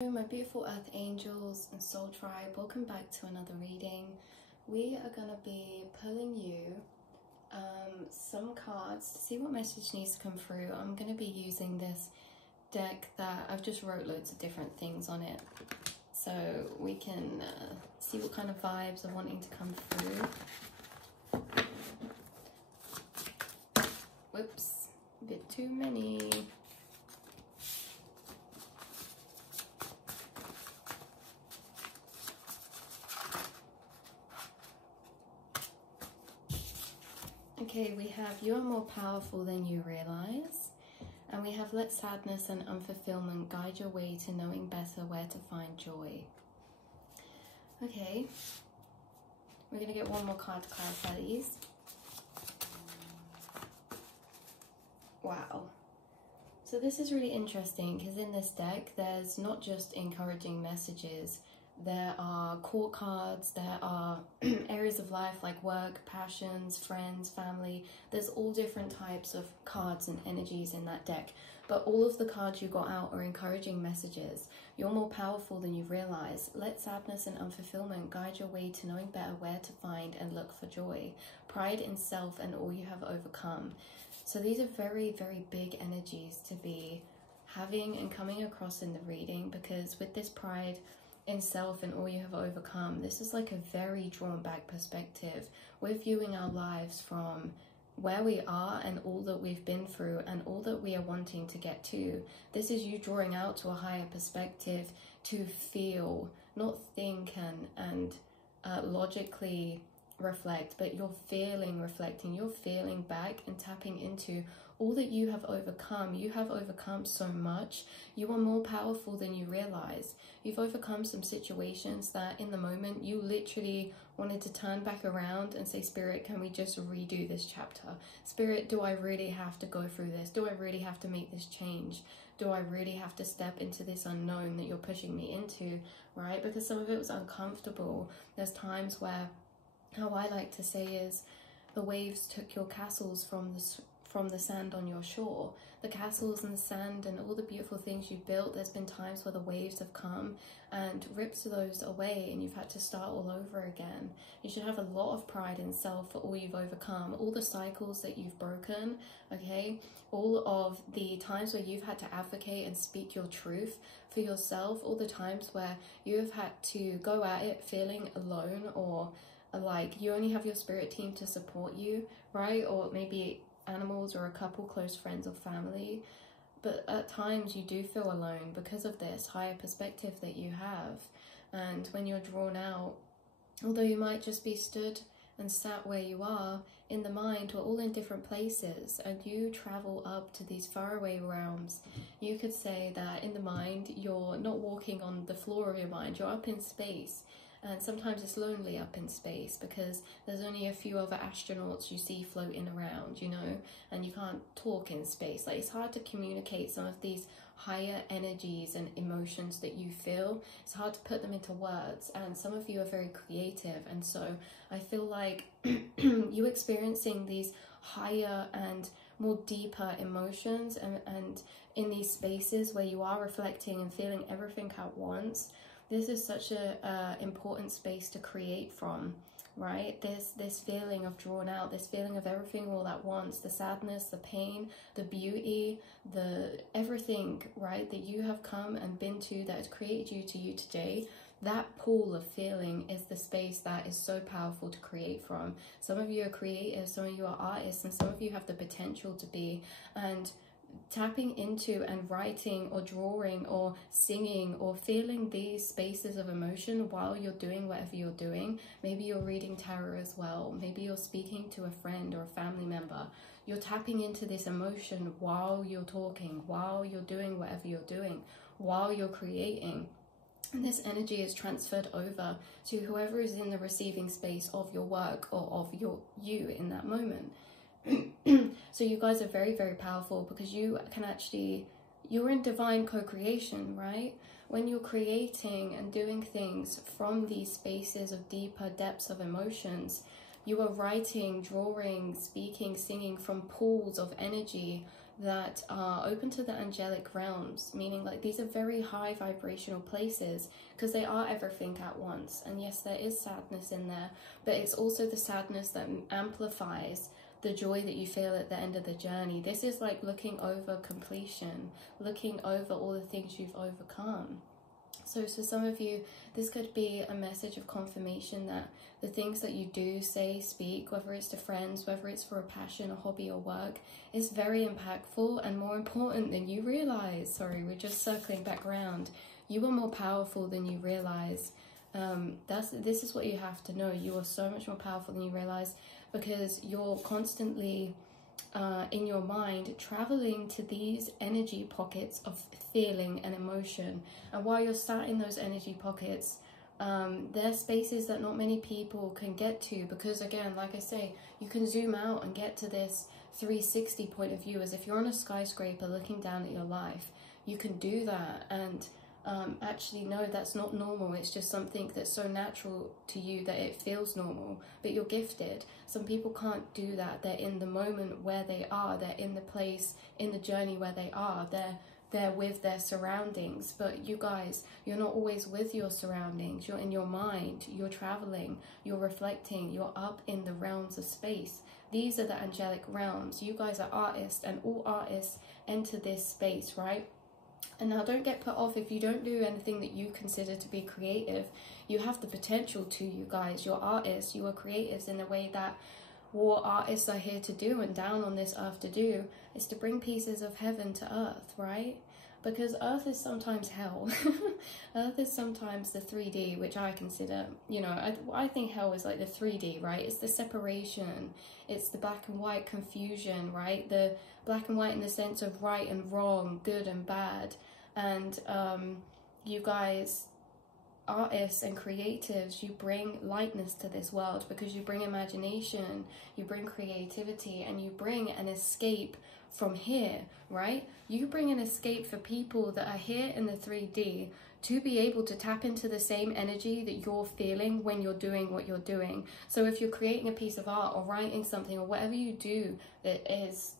Hello my beautiful earth angels and soul tribe, welcome back to another reading. We are going to be pulling you some cards to see what message needs to come through. I'm going to be using this deck that I've just wrote loads of different things on it, so we can see what kind of vibes are wanting to come through. Whoops, a bit too many. Okay, we have you are more powerful than you realize, and we have let sadness and unfulfillment guide your way to knowing better where to find joy. Okay, we're going to get one more card to clarify these. Wow. So this is really interesting because in this deck there's not just encouraging messages. There are court cards, there are areas of life like work, passions, friends, family. There's all different types of cards and energies in that deck. But all of the cards you got out are encouraging messages. You're more powerful than you realize. Let sadness and unfulfillment guide your way to knowing better where to find and look for joy. Pride in self and all you have overcome. So these are very, very big energies to be having and coming across in the reading, because with this pride in self and all you have overcome, this is like a very drawn back perspective. We're viewing our lives from where we are and all that we've been through and all that we are wanting to get to. This is you drawing out to a higher perspective to feel, not think and logically reflect, but you're feeling, reflecting, you're feeling back and tapping into all that you have overcome. You have overcome so much. You are more powerful than you realize. You've overcome some situations that in the moment you literally wanted to turn back around and say, Spirit, can we just redo this chapter? Spirit, do I really have to go through this? Do I really have to make this change? Do I really have to step into this unknown that you're pushing me into, right? Because some of it was uncomfortable. There's times where, how I like to say is, the waves took your castles from the sand on your shore. The castles and the sand and all the beautiful things you built, there's been times where the waves have come and ripped those away and you've had to start all over again. You should have a lot of pride in self for all you've overcome, all the cycles that you've broken, okay? All of the times where you've had to advocate and speak your truth for yourself, all the times where you have had to go at it feeling alone, or like you only have your spirit team to support you, right? Or maybe animals or a couple close friends or family. But at times you do feel alone because of this higher perspective that you have. And when you're drawn out, although you might just be stood and sat where you are, in the mind we're all in different places and you travel up to these faraway realms. You could say that in the mind you're not walking on the floor of your mind, you're up in space. And sometimes it's lonely up in space because there's only a few other astronauts you see floating around, you know, and you can't talk in space. Like, it's hard to communicate some of these higher energies and emotions that you feel. It's hard to put them into words, and some of you are very creative, and so I feel like you experiencing these higher and more deeper emotions and in these spaces where you are reflecting and feeling everything at once. This is such a important space to create from, right? This feeling of drawn out, this feeling of everything all at once, the sadness, the pain, the beauty, the everything, right, that you have come and been to that has created you to you today. That pool of feeling is the space that is so powerful to create from. Some of you are creative, some of you are artists, and some of you have the potential to be. And tapping into and writing or drawing or singing or feeling these spaces of emotion while you're doing whatever you're doing. Maybe you're reading tarot as well. Maybe you're speaking to a friend or a family member. You're tapping into this emotion while you're talking, while you're doing whatever you're doing, while you're creating. And this energy is transferred over to whoever is in the receiving space of your work or of you in that moment. So you guys are very, very powerful because you can actually, you're in divine co-creation, right? When you're creating and doing things from these spaces of deeper depths of emotions, you are writing, drawing, speaking, singing from pools of energy that are open to the angelic realms, meaning like these are very high vibrational places because they are everything at once. And yes, there is sadness in there, but it's also the sadness that amplifies the joy that you feel at the end of the journey. This is like looking over completion, looking over all the things you've overcome. So for some of you, this could be a message of confirmation that the things that you do, say, speak, whether it's to friends, whether it's for a passion, a hobby or work, is very impactful and more important than you realize. Sorry, we're just circling back around. You are more powerful than you realize. This is what you have to know. You are so much more powerful than you realize, because you're constantly in your mind traveling to these energy pockets of feeling and emotion. And while you're sat in those energy pockets, they're spaces that not many people can get to, because again, like I say, you can zoom out and get to this 360 point of view, as if you're on a skyscraper looking down at your life. You can do that and actually no, that's not normal. It's just something that's so natural to you that it feels normal, but you're gifted. Some people can't do that. They're in the moment where they are, they're in the place, in the journey where they are, they're with their surroundings. But you guys, you're not always with your surroundings. You're in your mind, you're traveling, you're reflecting, you're up in the realms of space. These are the angelic realms. You guys are artists, and all artists enter this space, right? And now don't get put off if you don't do anything that you consider to be creative. You have the potential to, you guys. You're artists, you are creatives in a way that what artists are here to do and down on this earth to do is to bring pieces of heaven to earth, right? Because earth is sometimes hell. Earth is sometimes the 3D, which I consider, you know, I think hell is like the 3D, right? It's the separation, it's the black and white confusion, right? The black and white in the sense of right and wrong, good and bad. And you guys, artists and creatives, you bring lightness to this world because you bring imagination, you bring creativity, and you bring an escape from here, right? You bring an escape for people that are here in the 3D to be able to tap into the same energy that you're feeling when you're doing what you're doing. So if you're creating a piece of art or writing something or whatever you do that is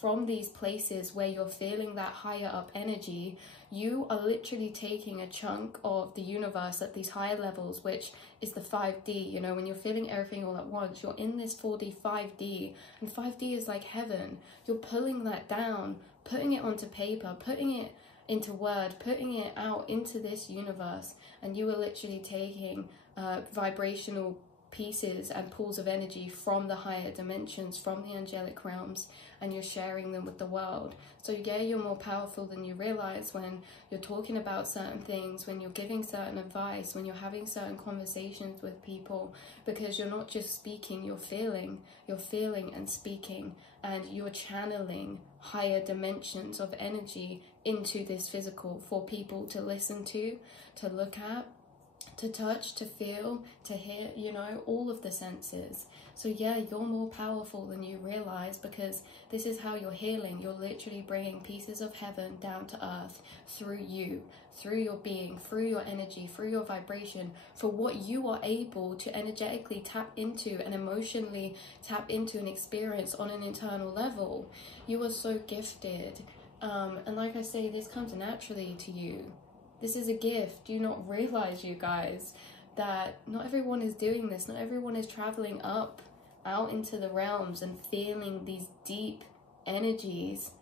from these places where you're feeling that higher up energy, you are literally taking a chunk of the universe at these higher levels, which is the 5D. You know, when you're feeling everything all at once, you're in this 4D, 5D, and 5D is like heaven. You're pulling that down, putting it onto paper, putting it into word, putting it out into this universe, and you are literally taking vibrational pieces and pools of energy from the higher dimensions, from the angelic realms, and you're sharing them with the world. So yeah, you're more powerful than you realize when you're talking about certain things, when you're giving certain advice, when you're having certain conversations with people, because you're not just speaking, you're feeling and speaking, and you're channeling higher dimensions of energy into this physical for people to listen to look at, to touch, to feel, to hear, you know, all of the senses. So yeah, you're more powerful than you realize, because this is how you're healing. You're literally bringing pieces of heaven down to earth through you, through your being, through your energy, through your vibration, for what you are able to energetically tap into and emotionally tap into and experience on an internal level. You are so gifted. And like I say, this comes naturally to you. This is a gift. Do you not realize, you guys, that not everyone is doing this? Not everyone is traveling up out into the realms and feeling these deep energies,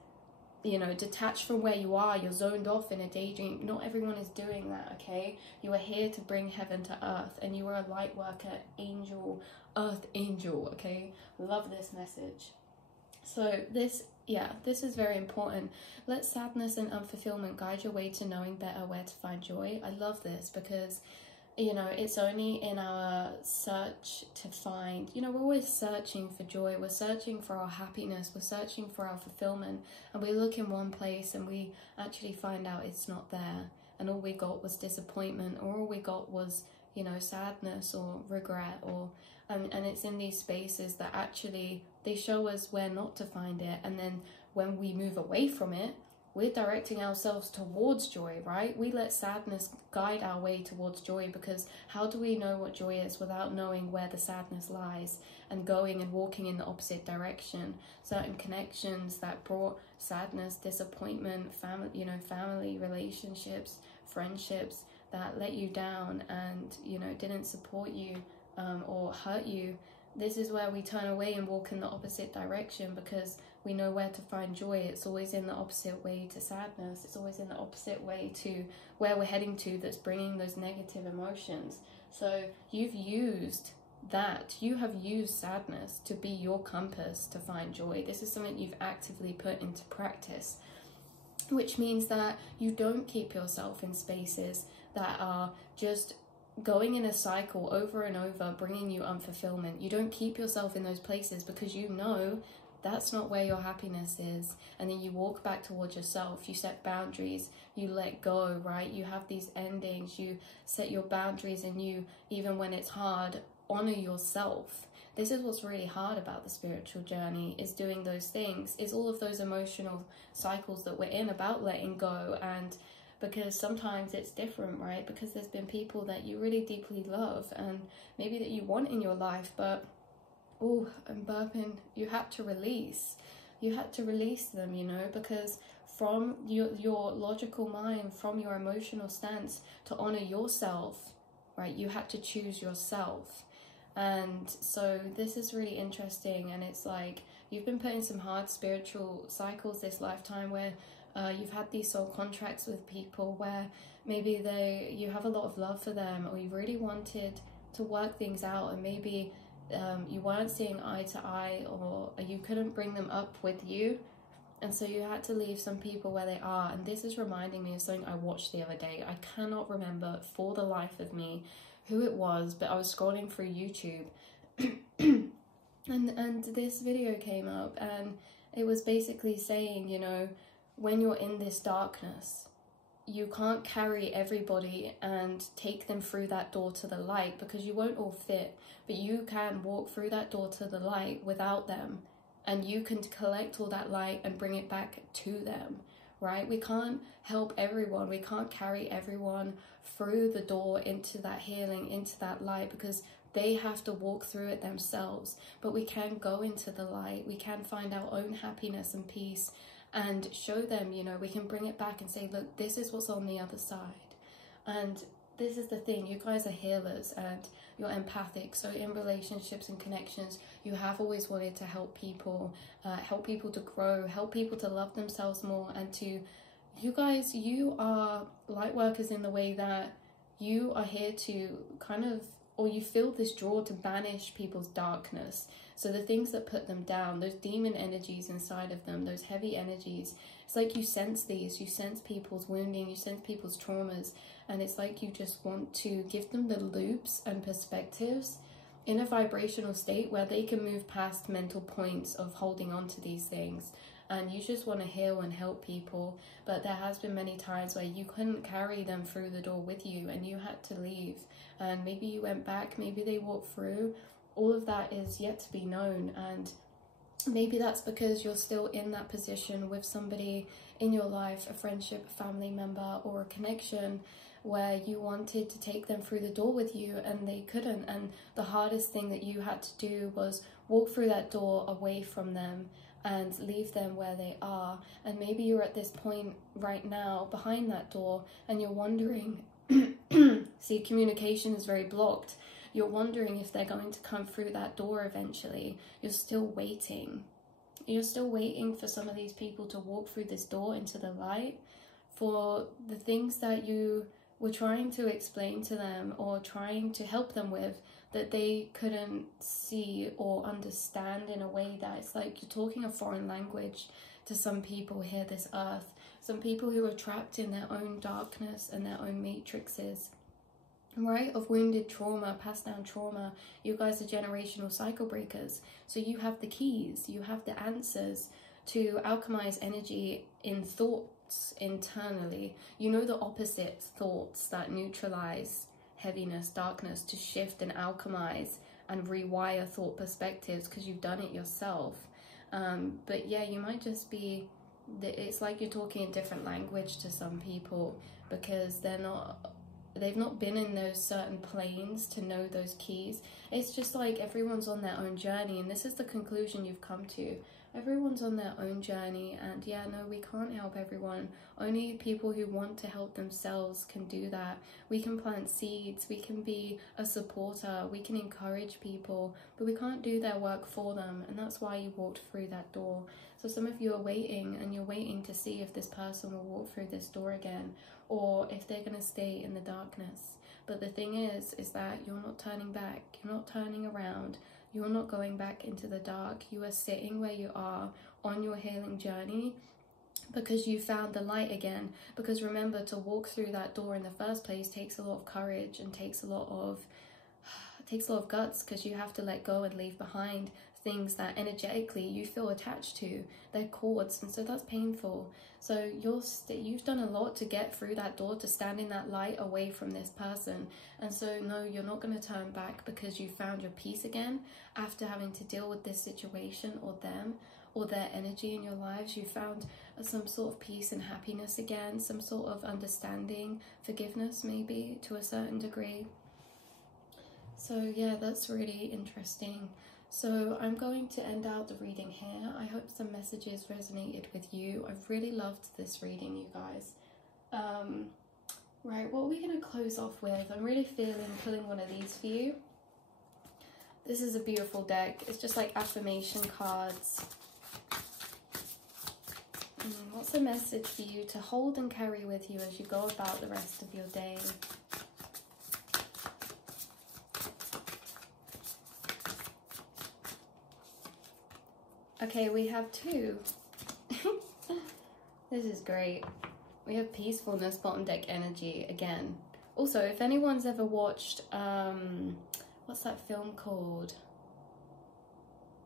you know, detached from where you are. You're zoned off in a daydream. Not everyone is doing that, okay? You are here to bring heaven to earth, and you are a light worker, angel, earth angel, okay? Love this message. So this is very important. Let sadness and unfulfillment guide your way to knowing better where to find joy. I love this because, you know, it's only in our search to find, you know, we're always searching for joy. We're searching for our happiness. We're searching for our fulfillment. And we look in one place and we actually find out it's not there. And all we got was disappointment, or all we got was, you know, sadness or regret, or and it's in these spaces that actually they show us where not to find it. And then when we move away from it, we're directing ourselves towards joy, right? We let sadness guide our way towards joy, because how do we know what joy is without knowing where the sadness lies and going and walking in the opposite direction? Certain connections that brought sadness, disappointment, family relationships, friendships that let you down and, didn't support you or hurt you. This is where we turn away and walk in the opposite direction, because we know where to find joy. It's always in the opposite way to sadness. It's always in the opposite way to where we're heading to, that's bringing those negative emotions. So you've used that. You have used sadness to be your compass to find joy. This is something you've actively put into practice, which means that you don't keep yourself in spaces that are just going in a cycle over and over, bringing you unfulfillment. You don't keep yourself in those places because you know that's not where your happiness is. And then you walk back towards yourself. You set boundaries, you let go, right? You have these endings, you set your boundaries, and you, even when it's hard, honor yourself. This is what's really hard about the spiritual journey, is doing those things, is all of those emotional cycles that we're in about letting go. And because sometimes it's different, right? Because there's been people that you really deeply love and maybe that you want in your life, but oh, I'm burping. You had to release. You had to release them, because from your logical mind, from your emotional stance, to honor yourself, right? You had to choose yourself. And so this is really interesting. And it's like you've been put in some hard spiritual cycles this lifetime where you've had these soul contracts with people where maybe you have a lot of love for them, or you really wanted to work things out, and maybe you weren't seeing eye to eye, or you couldn't bring them up with you, and so you had to leave some people where they are. And this is reminding me of something I watched the other day. I cannot remember for the life of me who it was, but I was scrolling through YouTube and this video came up, and it was basically saying, when you're in this darkness, you can't carry everybody and take them through that door to the light, because you won't all fit, but you can walk through that door to the light without them, and you can collect all that light and bring it back to them, right? We can't help everyone. We can't carry everyone through the door into that healing, into that light, because they have to walk through it themselves. But we can go into the light. We can find our own happiness and peace and show them, we can bring it back and say, look, this is what's on the other side. And this is the thing, you guys are healers and you're empathic. So in relationships and connections, you have always wanted to help people to grow, help people to love themselves more. And you are light workers in the way that you are here to or you feel this draw to banish people's darkness. So the things that put them down, those demon energies inside of them, those heavy energies, it's like you sense these, you sense people's wounding, you sense people's traumas, and it's like you just want to give them the loops and perspectives in a vibrational state where they can move past mental points of holding on to these things. And you just want to heal and help people, but there has been many times where you couldn't carry them through the door with you and you had to leave, and maybe you went back, maybe they walked through. All of that is yet to be known, and maybe that's because you're still in that position with somebody in your life, a friendship, a family member, or a connection where you wanted to take them through the door with you and they couldn't. And the hardest thing that you had to do was walk through that door away from them and leave them where they are. And maybe you're at this point right now behind that door and you're wondering, see, communication is very blocked. You're wondering if they're going to come through that door eventually. You're still waiting. You're still waiting for some of these people to walk through this door into the light, for the things that you were trying to explain to them or trying to help them with, that they couldn't see or understand, in a way that it's like you're talking a foreign language to some people here, this earth. Some people who are trapped in their own darkness and their own matrices, right, of wounded trauma, passed down trauma. You guys are generational cycle breakers. So you have the keys, you have the answers to alchemize energy in thoughts internally. You know the opposite thoughts that neutralize heaviness, darkness, to shift and alchemize and rewire thought perspectives because you've done it yourself. But yeah, you might just be it's like you're talking a different language to some people, because they've not been in those certain planes to know those keys. It's just like everyone's on their own journey, and this is the conclusion you've come to. Everyone's on their own journey, and yeah, no, we can't help everyone. Only people who want to help themselves can do that. We can plant seeds, we can be a supporter, we can encourage people, but we can't do their work for them, and that's why you walked through that door. So some of you are waiting, and you're waiting to see if this person will walk through this door again, or if they're going to stay in the darkness. But the thing is that you're not turning back, you're not turning around, you're not going back into the dark. You are sitting where you are on your healing journey because you found the light again. Because remember, to walk through that door in the first place takes a lot of courage and takes a lot of guts, because you have to let go and leave behind things that energetically you feel attached to. They're cords, and so that's painful. So you've done a lot to get through that door, to stand in that light away from this person. And so no, you're not going to turn back, because you found your peace again after having to deal with this situation or them or their energy in your lives. You found some sort of peace and happiness again, some sort of understanding, forgiveness maybe to a certain degree. So yeah, that's really interesting. So I'm going to end out the reading here. I hope some messages resonated with you. I've really loved this reading, you guys. Right, what are we going to close off with? I'm really feeling pulling one of these for you. This is a beautiful deck. It's just like affirmation cards. What's the message for you to hold and carry with you as you go about the rest of your day? Okay, we have two. This is great. We have peacefulness, bottom deck energy again. Also, if anyone's ever watched, what's that film called?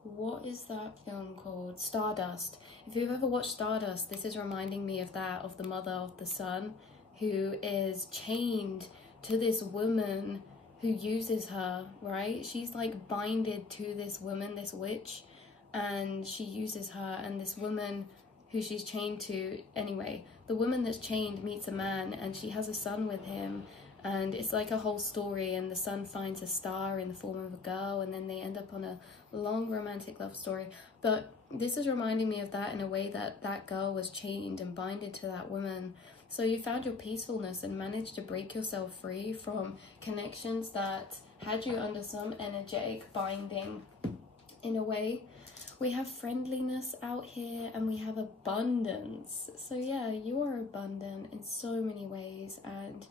What is that film called? Stardust. If you've ever watched Stardust, this is reminding me of that, of the mother of the son who is chained to this woman who uses her, right? She's like binded to this woman, this witch, and she uses her, and this woman who she's chained to, anyway, the woman that's chained meets a man and she has a son with him, and it's like a whole story, and the son finds a star in the form of a girl, and then they end up on a long romantic love story. But this is reminding me of that in a way that that girl was chained and binded to that woman. So you found your peacefulness and managed to break yourself free from connections that had you under some energetic binding in a way. We have friendliness out here, and we have abundance. So yeah, you are abundant in so many ways, and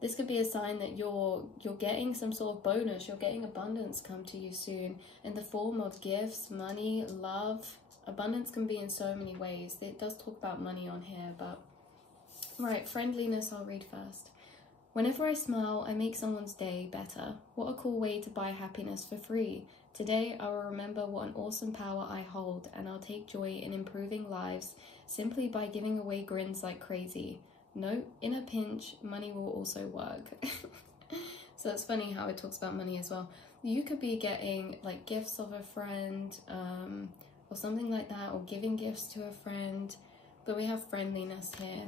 this could be a sign that you're getting some sort of bonus. You're getting abundance come to you soon in the form of gifts, money, love. Abundance can be in so many ways. It does talk about money on here, but right, friendliness I'll read first. Whenever I smile, I make someone's day better. What a cool way to buy happiness for free. Today, I will remember what an awesome power I hold, and I'll take joy in improving lives simply by giving away grins like crazy. Note, in a pinch, money will also work. So it's funny how it talks about money as well. You could be getting like gifts of a friend, or something like that, or giving gifts to a friend, but we have friendliness here.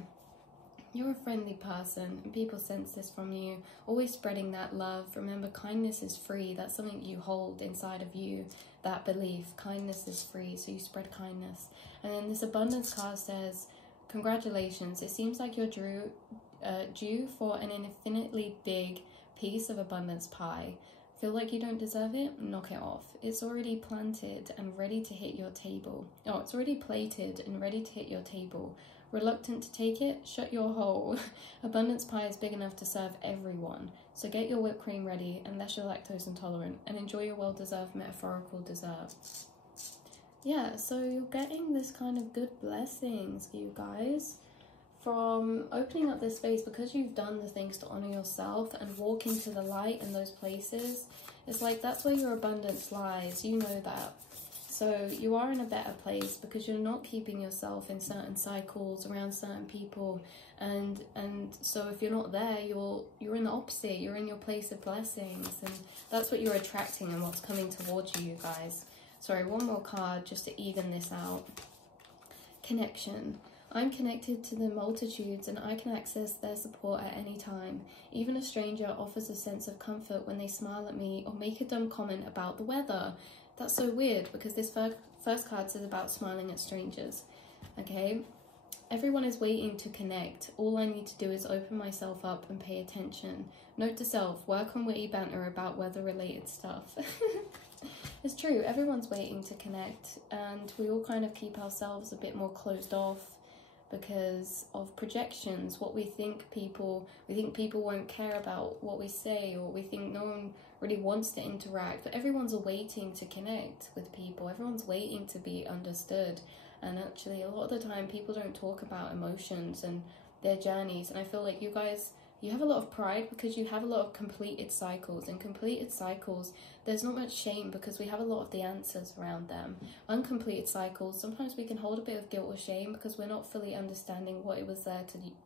You're a friendly person, and people sense this from you. Always spreading that love. Remember, kindness is free. That's something you hold inside of you, that belief. Kindness is free, so you spread kindness. And then this abundance card says, congratulations. It seems like you're due for an infinitely big piece of abundance pie. Feel like you don't deserve it? Knock it off. It's already planted and ready to hit your table. Oh, it's already plated and ready to hit your table. Reluctant to take it? Shut your hole. Abundance pie is big enough to serve everyone. So get your whipped cream ready, unless you're lactose intolerant, and enjoy your well-deserved metaphorical dessert. Yeah, so you're getting this kind of good blessings, you guys, from opening up this space, because you've done the things to honor yourself and walking to the light in those places. It's like that's where your abundance lies. You know that. So you are in a better place because you're not keeping yourself in certain cycles around certain people, and so if you're not there, you're in the opposite. You're in your place of blessings, and that's what you're attracting and what's coming towards you, you guys. Sorry, one more card just to even this out. Connection. I'm connected to the multitudes and I can access their support at any time. Even a stranger offers a sense of comfort when they smile at me or make a dumb comment about the weather. That's so weird because this first card says about smiling at strangers. Okay? Everyone is waiting to connect. All I need to do is open myself up and pay attention. Note to self, work on witty banter about weather-related stuff. It's true, everyone's waiting to connect, and we all kind of keep ourselves a bit more closed off because of projections. What we think people won't care about what we say, or we think no one really wants to interact, but everyone's waiting to connect with people. Everyone's waiting to be understood. And actually, a lot of the time, people don't talk about emotions and their journeys. And I feel like you guys, you have a lot of pride because you have a lot of completed cycles. And completed cycles, there's not much shame because we have a lot of the answers around them. Uncompleted cycles, sometimes we can hold a bit of guilt or shame because we're not fully understanding what it was there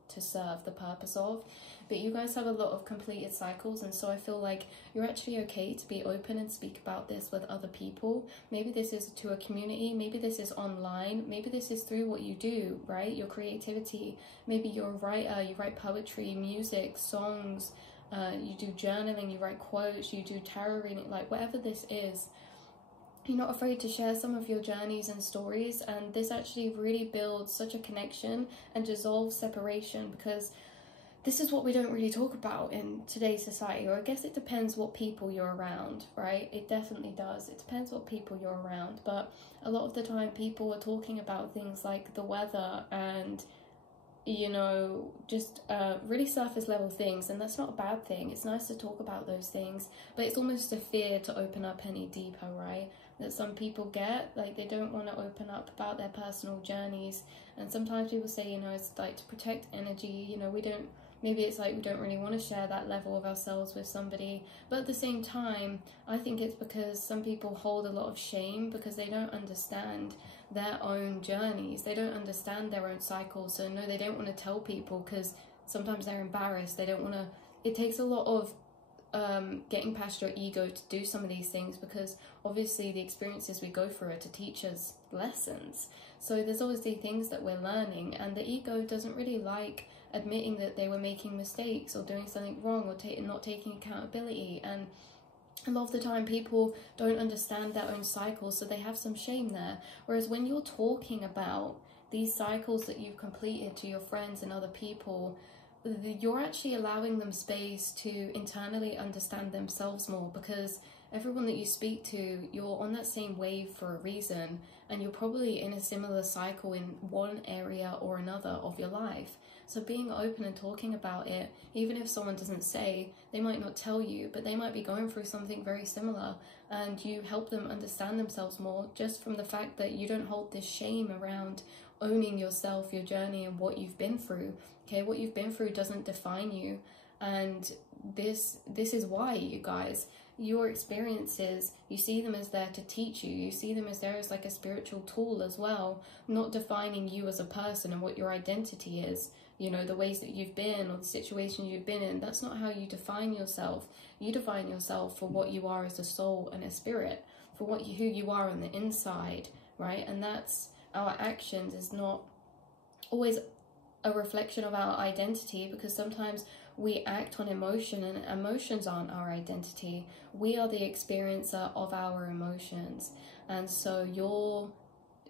to serve the purpose of. But you guys have a lot of completed cycles, and so I feel like you're actually okay to be open and speak about this with other people. Maybe this is to a community, maybe this is online, maybe this is through what you do, right? Your creativity. Maybe you're a writer, you write poetry, music, songs, you do journaling, you write quotes, you do tarot reading, like whatever this is. You're not afraid to share some of your journeys and stories, and this actually really builds such a connection and dissolves separation, because this is what we don't really talk about in today's society, or I guess it depends what people you're around, right? It definitely does. It depends what people you're around, but a lot of the time people are talking about things like the weather and, you know, just really surface level things, and that's not a bad thing. It's nice to talk about those things, but it's almost a fear to open up any deeper, right? That some people get, like they don't want to open up about their personal journeys, and sometimes people say, you know, it's like to protect energy, you know, maybe it's like we don't really want to share that level of ourselves with somebody. But at the same time, I think it's because some people hold a lot of shame because they don't understand their own journeys. They don't understand their own cycles. So no, they don't want to tell people because sometimes they're embarrassed. They don't want to. It takes a lot of getting past your ego to do some of these things, because obviously the experiences we go through are to teach us lessons. So there's obviously things that we're learning, and the ego doesn't really like admitting that they were making mistakes or doing something wrong or not taking accountability. And a lot of the time people don't understand their own cycles, so they have some shame there. Whereas when you're talking about these cycles that you've completed to your friends and other people, you're actually allowing them space to internally understand themselves more, because everyone that you speak to, you're on that same wave for a reason, and you're probably in a similar cycle in one area or another of your life. So being open and talking about it, even if someone doesn't say, they might not tell you, but they might be going through something very similar, and you help them understand themselves more just from the fact that you don't hold this shame around owning yourself, your journey, and what you've been through. Okay, what you've been through doesn't define you, and this is why, you guys, your experiences, you see them as there to teach you. You see them as there as like a spiritual tool as well, not defining you as a person and what your identity is. You know, the ways that you've been or the situation you've been in, that's not how you define yourself. You define yourself for what you are as a soul and a spirit, for who you are on the inside, right? And that's, our actions is not always a reflection of our identity, because sometimes we act on emotion and emotions aren't our identity. We are the experiencer of our emotions. And so your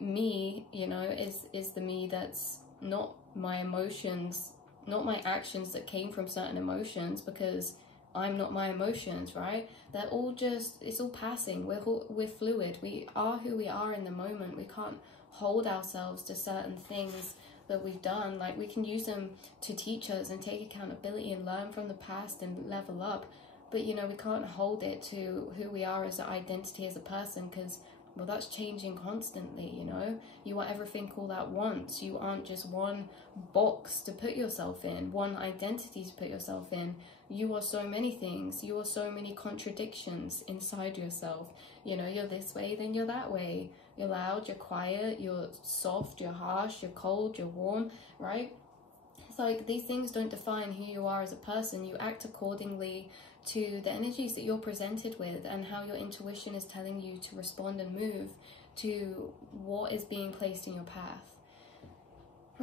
me, you know, is the me that's not my emotions, not my actions that came from certain emotions, because I'm not my emotions, right? They're all just, it's all passing. We're fluid. We are who we are in the moment. We can't hold ourselves to certain things that we've done. Like, we can use them to teach us and take accountability and learn from the past and level up, but you know, we can't hold it to who we are as an identity as a person, because, well, that's changing constantly. You know, you are everything all at once. You aren't just one box to put yourself in, one identity to put yourself in. You are so many things. You are so many contradictions inside yourself. You know, you're this way, then you're that way. You're loud, you're quiet, you're soft, you're harsh, you're cold, you're warm, right? It's like these things don't define who you are as a person. You act accordingly to the energies that you're presented with and how your intuition is telling you to respond and move to what is being placed in your path.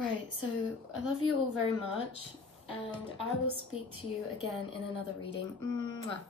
Right, so I love you all very much, and I will speak to you again in another reading. Mwah.